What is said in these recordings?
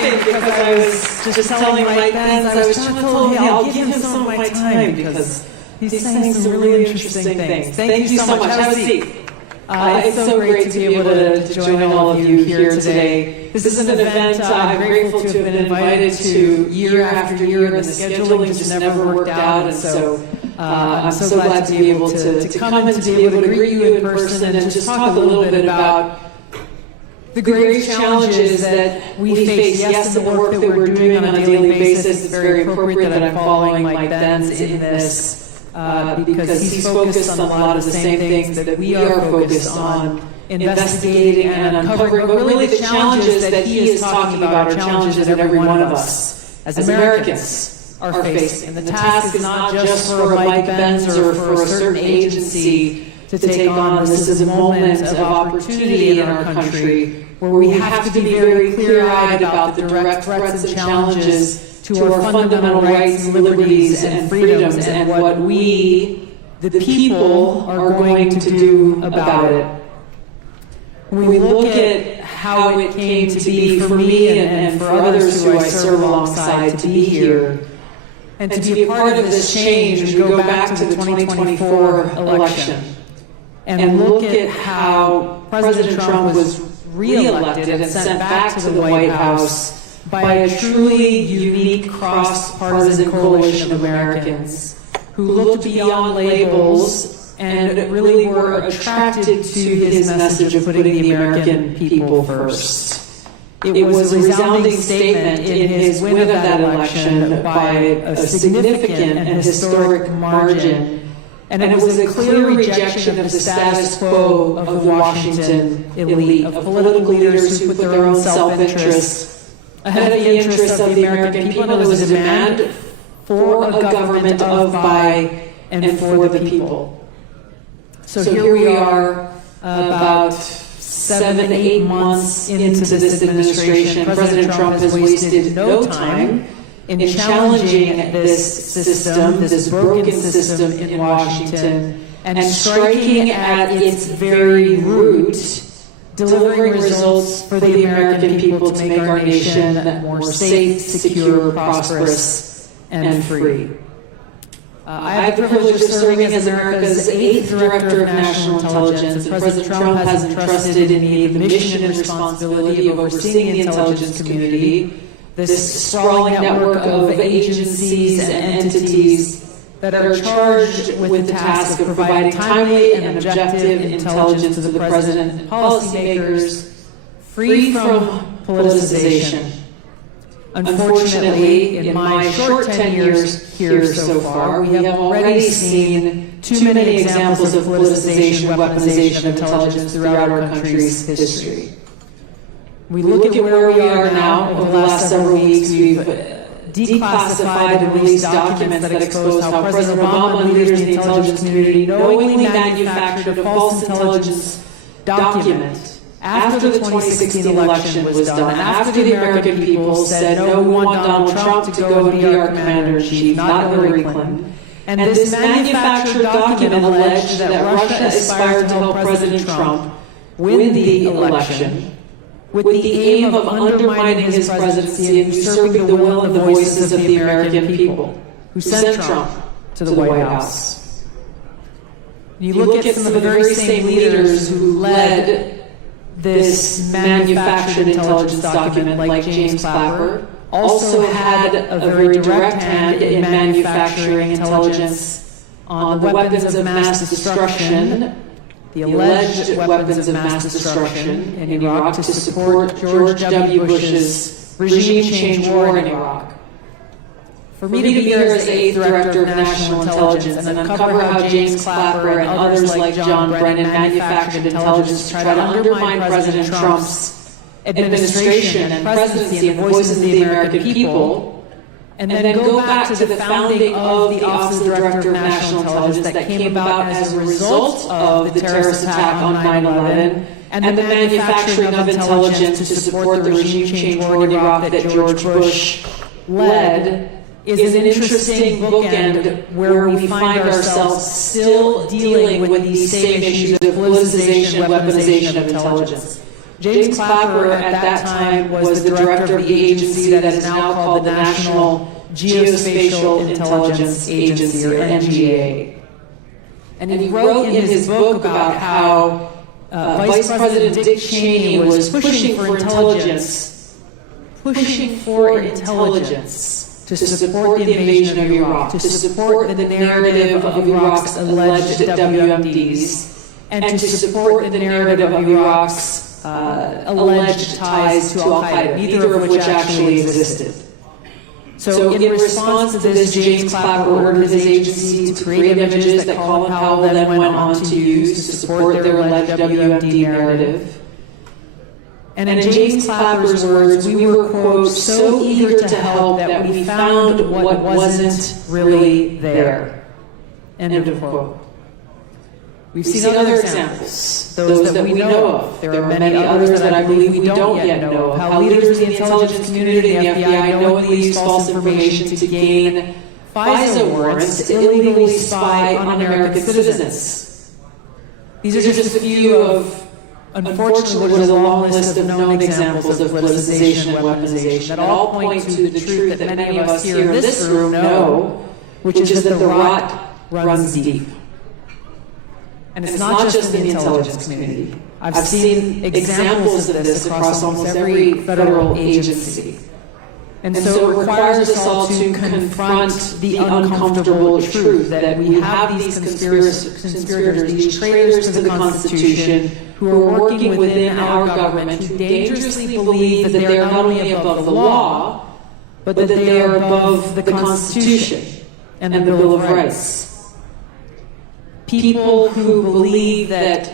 laughing because I was just telling Mike Benz, I was trying to tell him, hey, I'll give him some of my time because he's saying some really interesting things. Thank you so much. Have a seat. It's so great to be able to join all of you here today. This is an event I'm grateful to have been invited to year after year, and the scheduling just never worked out, and so I'm so glad to be able to come and to be able to greet you in person and just talk a little bit about the grave challenges that we face. Yes, in the work that we're doing on a daily basis, it's very appropriate that I'm following Mike Benz in this. Because he's focused on a lot of the same things that we are focused on, investigating and uncovering, but really the challenges that he is talking about are challenges that every one of us as Americans are facing. And the task is not just for Mike Benz or for a certain agency to take on. This is a moment of opportunity in our country where we have to be very clear-eyed about the direct threats and challenges to our fundamental rights and liberties and freedoms and what we, the people, are going to do about it. When we look at how it came to be for me and for others who I serve alongside to be here and to be a part of this change, we go back to the 2024 election and look at how President Trump was re-elected and sent back to the White House by a truly unique cross-partisan coalition of Americans who looked beyond labels and really were attracted to his message of putting the American people first. It was a resounding statement in his win of that election by a significant and historic margin, and it was a clear rejection of the status quo of the Washington elite, of political leaders who put their own self-interest ahead of the interests of the American people. There was a demand for a government of, by, and for the people. So here we are, about 7 to 8 months into this administration. President Trump has wasted no time in challenging this system, this broken system in Washington, and striking at its very root, delivering results for the American people to make our nation more safe, secure, prosperous, and free. I have the privilege of serving as America's 8th Director of National Intelligence, and President Trump has entrusted in me the mission and responsibility of overseeing the intelligence community, this sprawling network of agencies and entities that are charged with the task of providing timely and objective intelligence to the President and policymakers, free from politicization. Unfortunately, in my short 10 years here so far, we have already seen too many examples of politicization, weaponization of intelligence throughout our country's history. We look at where we are now. Over the last several weeks, we've declassified and released documents that expose how President Obama and leaders in the intelligence community knowingly manufactured a false intelligence document after the 2016 election was done, after the American people said, no, we want Donald Trump to go and be our commander-in-chief, not Hillary Clinton. And this manufactured document alleged that Russia aspired to help President Trump win the election with the aim of undermining his presidency and usurping the will and the voices of the American people who sent Trump to the White House. You look at some of the very same leaders who led this manufactured intelligence document, like James Clapper, also had a very direct hand in manufacturing intelligence on the weapons of mass destruction, the alleged weapons of mass destruction in Iraq to support George W. Bush's regime change war in Iraq. For me to be here as the 8th Director of National Intelligence and uncover how James Clapper and others like John Brennan manufactured intelligence to try to undermine President Trump's administration and presidency and the voices of the American people, and then go back to the founding of the Office of the Director of National Intelligence that came about as a result of the terrorist attack on 9/11 and the manufacturing of intelligence to support the regime change war in Iraq that George Bush led, is an interesting bookend where we find ourselves still dealing with these same issues of politicization and weaponization of intelligence. James Clapper at that time was the director of the agency that is now called the National Geospatial Intelligence Agency, or NGA. And he wrote in his book about how Vice President Dick Cheney was pushing for intelligence to support the invasion of Iraq, to support the narrative of Iraq's alleged WMDs, and to support the narrative of Iraq's alleged ties to al-Qaeda, neither of which actually existed. So in response to this, James Clapper ordered his agency to create images that Colin Powell then went on to use to support their alleged WMD narrative. And in James Clapper's words, we were, quote, so eager to help that we found what wasn't really there, end of quote. We've seen other examples, those that we know of. There are many others that I believe we don't yet know of, how leaders in the intelligence community and the FBI knowingly use false information to gain FISA warrants to illegally spy on American citizens. These are just a few of, unfortunately, what is a long list of known examples of politicization and weaponization that all point to the truth that many of us here in this room know, which is that the rot runs deep. And it's not just in the intelligence community. I've seen examples of this across almost every federal agency. And so it requires us all to confront the uncomfortable truth that we have these conspirators, these traitors to the Constitution, who are working within our government, who dangerously believe that they are not only above the law, but that they are above the Constitution and the Bill of Rights. People who believe that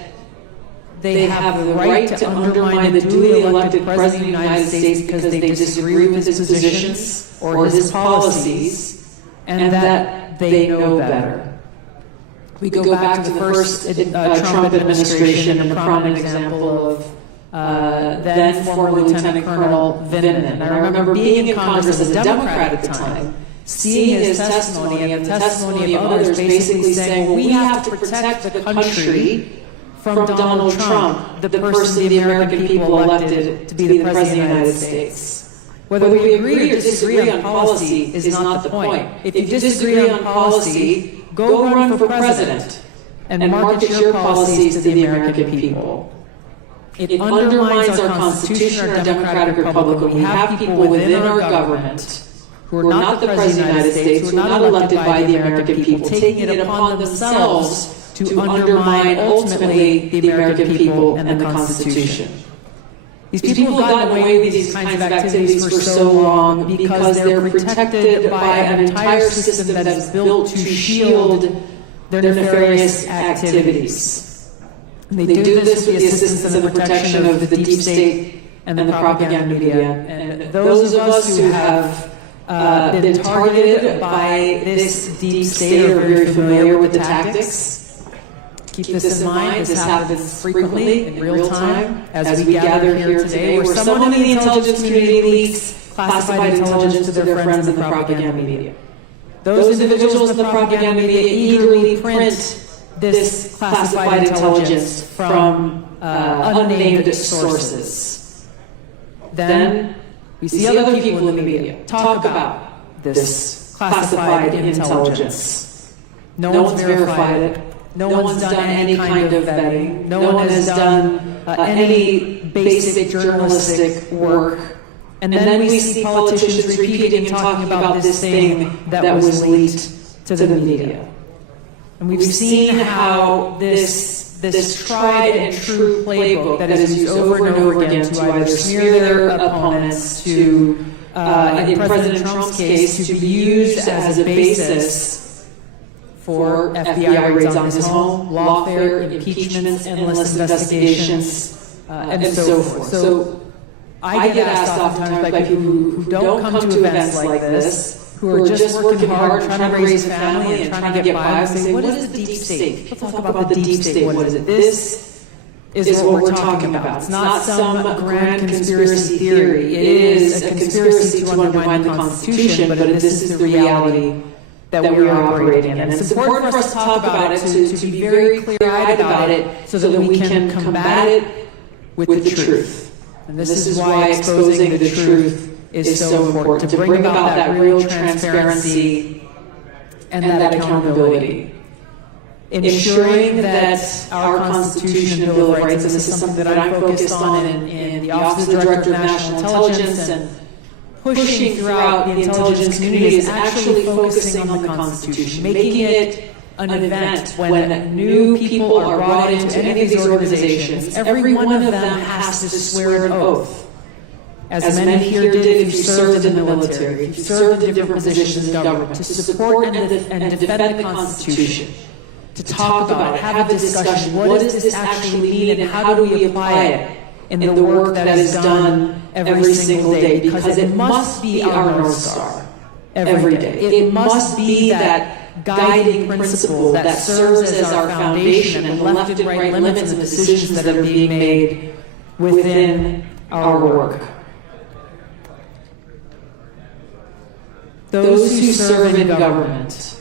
they have the right to undermine the duly elected President of the United States because they disagree with his positions or his policies, and that they know better. We go back to the first Trump administration and the prominent example of then former Lieutenant Colonel Vindman. And I remember being in Congress as a Democrat at the time, seeing his testimony and the testimony of others basically saying, well, we have to protect the country from Donald Trump, the person the American people elected to be the President of the United States. Whether we agree or disagree on policy is not the point. If you disagree on policy, go run for president and market your policies to the American people. It undermines our Constitution, our democratic republic, when we have people within our government who are not the President of the United States, who are not elected by the American people, taking it upon themselves to undermine ultimately the American people and the Constitution. These people have gotten away with these kinds of activities for so long because they're protected by an entire system that is built to shield their nefarious activities. And they do this with the assistance and the protection of the deep state and the propaganda media. And those of us who have been targeted by this deep state are very familiar with the tactics. Keep this in mind, this happens frequently in real time as we gather here today, where someone in the intelligence community leaks classified intelligence to their friends in the propaganda media. Those individuals in the propaganda media eagerly print this classified intelligence from unnamed sources. Then we see other people in the media talk about this classified intelligence. No one's verified it. No one's done any kind of vetting. No one has done any basic journalistic work. And then we see politicians repeating and talking about this thing that was leaked to the media. And we've seen how this tried and true playbook that is used over and over again to either smear their opponents, to, in President Trump's case, to be used as a basis for FBI raids on his home, lawfare, impeachments, endless investigations, and so forth. So I get asked oftentimes by people who don't come to events like this, who are just working hard, trying to raise a family and trying to get by, and say, what is the deep state? Let's talk about the deep state. What is it? This is what we're talking about. It's not some grand conspiracy theory. It is a conspiracy to undermine the Constitution, but this is the reality that we are operating in. And it's important for us to talk about it, to be very clear-eyed about it, so that we can combat it with the truth. And this is why exposing the truth is so important, to bring about that real transparency and that accountability. Ensuring that our Constitution and Bill of Rights, and this is something that I'm focused on in the Office of the Director of National Intelligence and pushing throughout the intelligence community, is actually focusing on the Constitution, making it an event when new people are brought into any of these organizations. Every one of them has to swear an oath. As many here did if you served in the military, if you served in different positions in government, to support and defend the Constitution, to talk about it, have a discussion. What does this actually mean and how do we apply it in the work that is done every single day? Because it must be our North Star every day. It must be that guiding principle that serves as our foundation and the left and right limits and the decisions that are being made within our work. Those who serve in government,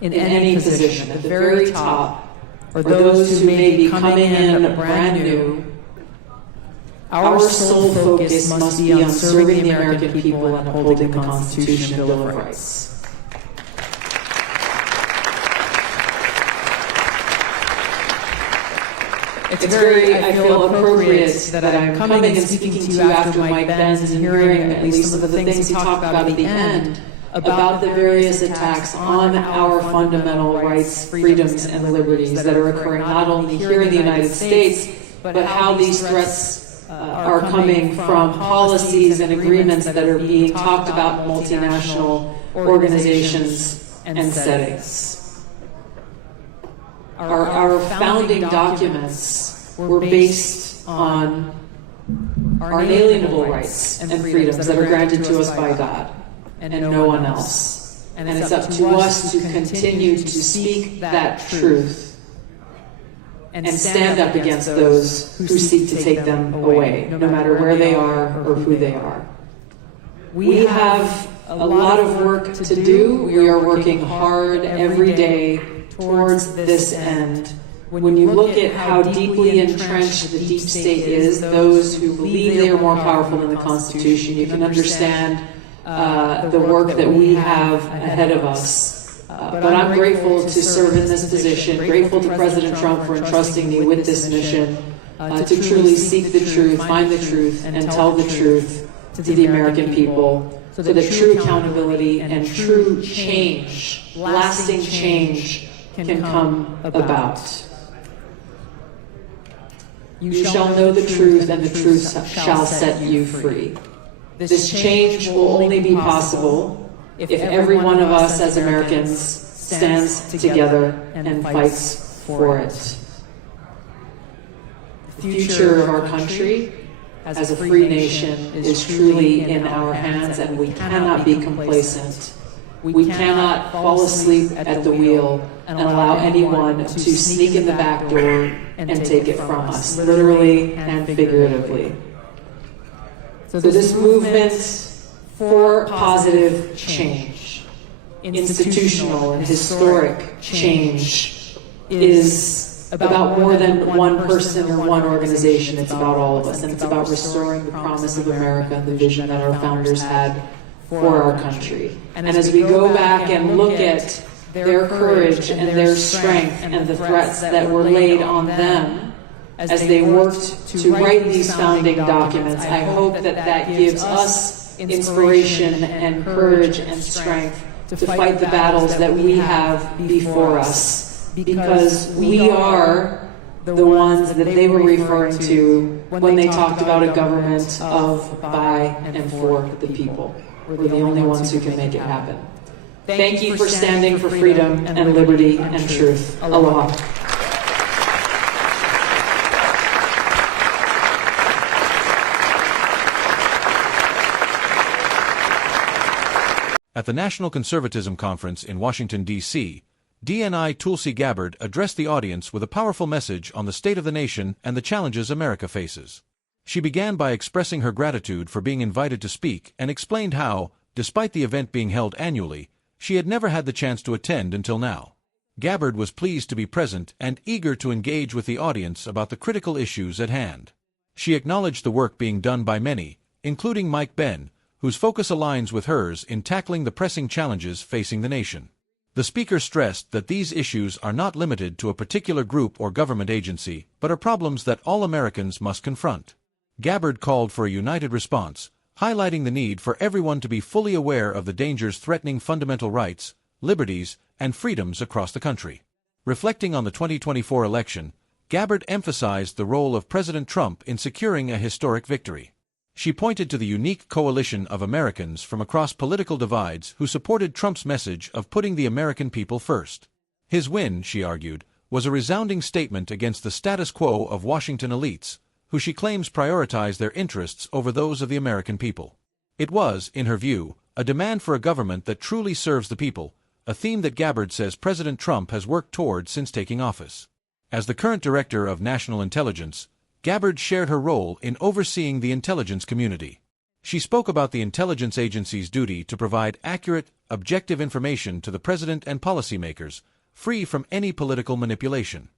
in any position, at the very top, or those who may be coming in brand new, our sole focus must be on serving the American people and upholding the Constitution and Bill of Rights. It's very, I feel, appropriate that I'm coming and speaking to you after Mike Benz and hearing at least some of the things he talked about at the end about the various attacks on our fundamental rights, freedoms, and liberties that are occurring not only here in the United States, but how these threats are coming from policies and agreements that are being talked about in multinational organizations and settings. Our founding documents were based on our inalienable rights and freedoms that are granted to us by God and no one else. And it's up to us to continue to speak that truth and stand up against those who seek to take them away, no matter where they are or who they are. We have a lot of work to do. We are working hard every day towards this end. When you look at how deeply entrenched the deep state is, those who believe they are more powerful than the Constitution, you can understand the work that we have ahead of us. But I'm grateful to serve in this position, grateful to President Trump for entrusting me with this mission to truly seek the truth, find the truth, and tell the truth to the American people so that true accountability and true change, lasting change, can come about. You shall know the truth, and the truth shall set you free. This change will only be possible if every one of us as Americans stands together and fights for it. The future of our country as a free nation is truly in our hands, and we cannot be complacent. We cannot fall asleep at the wheel and allow anyone to sneak in the back door and take it from us, literally and figuratively. So this movement for positive change, institutional and historic change, is about more than one person or one organization. It's about all of us, and it's about restoring the promise of America and the vision that our founders had for our country. And as we go back and look at their courage and their strength and the threats that were laid on them as they worked to write these founding documents, I hope that that gives us inspiration and courage and strength to fight the battles that we have before us, because we are the ones that they were referring to when they talked about a government of, by, and for the people. We're the only ones who can make it happen. Thank you for standing for freedom and liberty and truth. Aloha. At the National Conservatism Conference in Washington, D.C., DNI Tulsi Gabbard addressed the audience with a powerful message on the state of the nation and the challenges America faces. She began by expressing her gratitude for being invited to speak and explained how, despite the event being held annually, she had never had the chance to attend until now. Gabbard was pleased to be present and eager to engage with the audience about the critical issues at hand. She acknowledged the work being done by many, including Mike Benn, whose focus aligns with hers in tackling the pressing challenges facing the nation. The speaker stressed that these issues are not limited to a particular group or government agency, but are problems that all Americans must confront. Gabbard called for a united response, highlighting the need for everyone to be fully aware of the dangers threatening fundamental rights, liberties, and freedoms across the country. Reflecting on the 2024 election, Gabbard emphasized the role of President Trump in securing a historic victory. She pointed to the unique coalition of Americans from across political divides who supported Trump's message of putting the American people first. His win, she argued, was a resounding statement against the status quo of Washington elites, who she claims prioritize their interests over those of the American people. It was, in her view, a demand for a government that truly serves the people, a theme that Gabbard says President Trump has worked toward since taking office. As the current director of national intelligence, Gabbard shared her role in overseeing the intelligence community. She spoke about the intelligence agency's duty to provide accurate, objective information to the president and policymakers, free from any political manipulation.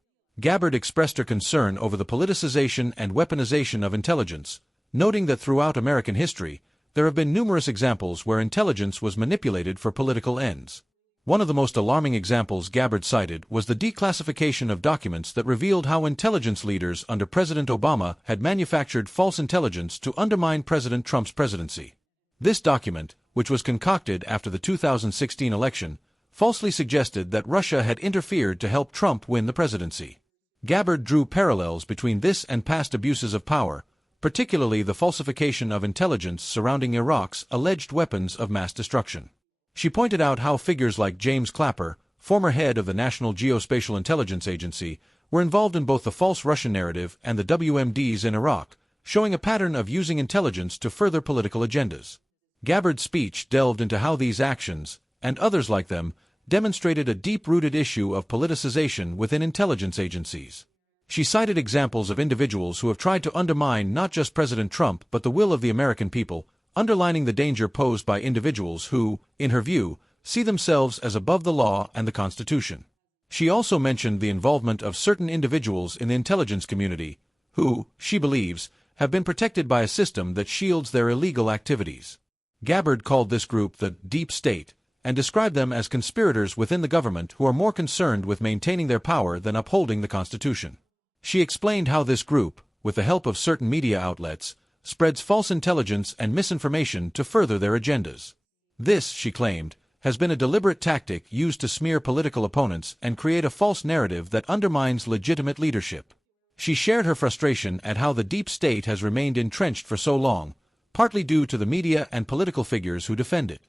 Gabbard expressed her concern over the politicization and weaponization of intelligence, noting that throughout American history, there have been numerous examples where intelligence was manipulated for political ends. One of the most alarming examples Gabbard cited was the declassification of documents that revealed how intelligence leaders under President Obama had manufactured false intelligence to undermine President Trump's presidency. This document, which was concocted after the 2016 election, falsely suggested that Russia had interfered to help Trump win the presidency. Gabbard drew parallels between this and past abuses of power, particularly the falsification of intelligence surrounding Iraq's alleged weapons of mass destruction. She pointed out how figures like James Clapper, former head of the National Geospatial Intelligence Agency, were involved in both the false Russian narrative and the WMDs in Iraq, showing a pattern of using intelligence to further political agendas. Gabbard's speech delved into how these actions, and others like them, demonstrated a deep-rooted issue of politicization within intelligence agencies. She cited examples of individuals who have tried to undermine not just President Trump but the will of the American people, underlining the danger posed by individuals who, in her view, see themselves as above the law and the Constitution. She also mentioned the involvement of certain individuals in the intelligence community, who, she believes, have been protected by a system that shields their illegal activities. Gabbard called this group the deep state, and described them as conspirators within the government who are more concerned with maintaining their power than upholding the Constitution. She explained how this group, with the help of certain media outlets, spreads false intelligence and misinformation to further their agendas. This, she claimed, has been a deliberate tactic used to smear political opponents and create a false narrative that undermines legitimate leadership. She shared her frustration at how the deep state has remained entrenched for so long, partly due to the media and political figures who defend it.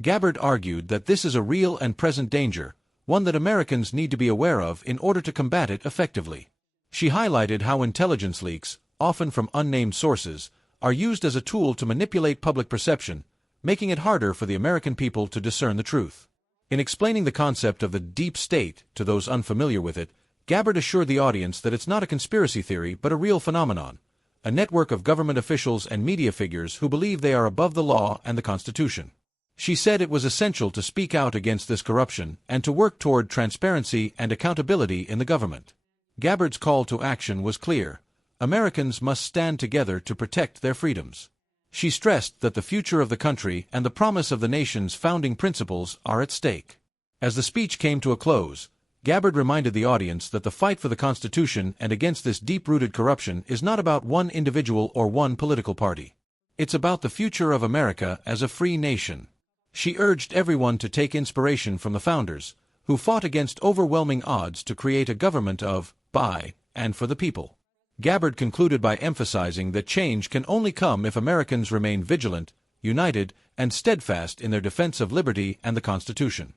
Gabbard argued that this is a real and present danger, one that Americans need to be aware of in order to combat it effectively. She highlighted how intelligence leaks, often from unnamed sources, are used as a tool to manipulate public perception, making it harder for the American people to discern the truth. In explaining the concept of the deep state to those unfamiliar with it, Gabbard assured the audience that it's not a conspiracy theory but a real phenomenon, a network of government officials and media figures who believe they are above the law and the Constitution. She said it was essential to speak out against this corruption and to work toward transparency and accountability in the government. Gabbard's call to action was clear. Americans must stand together to protect their freedoms. She stressed that the future of the country and the promise of the nation's founding principles are at stake. As the speech came to a close, Gabbard reminded the audience that the fight for the Constitution and against this deep-rooted corruption is not about one individual or one political party. It's about the future of America as a free nation. She urged everyone to take inspiration from the founders, who fought against overwhelming odds to create a government of, by, and for the people. Gabbard concluded by emphasizing that change can only come if Americans remain vigilant, united, and steadfast in their defense of liberty and the Constitution.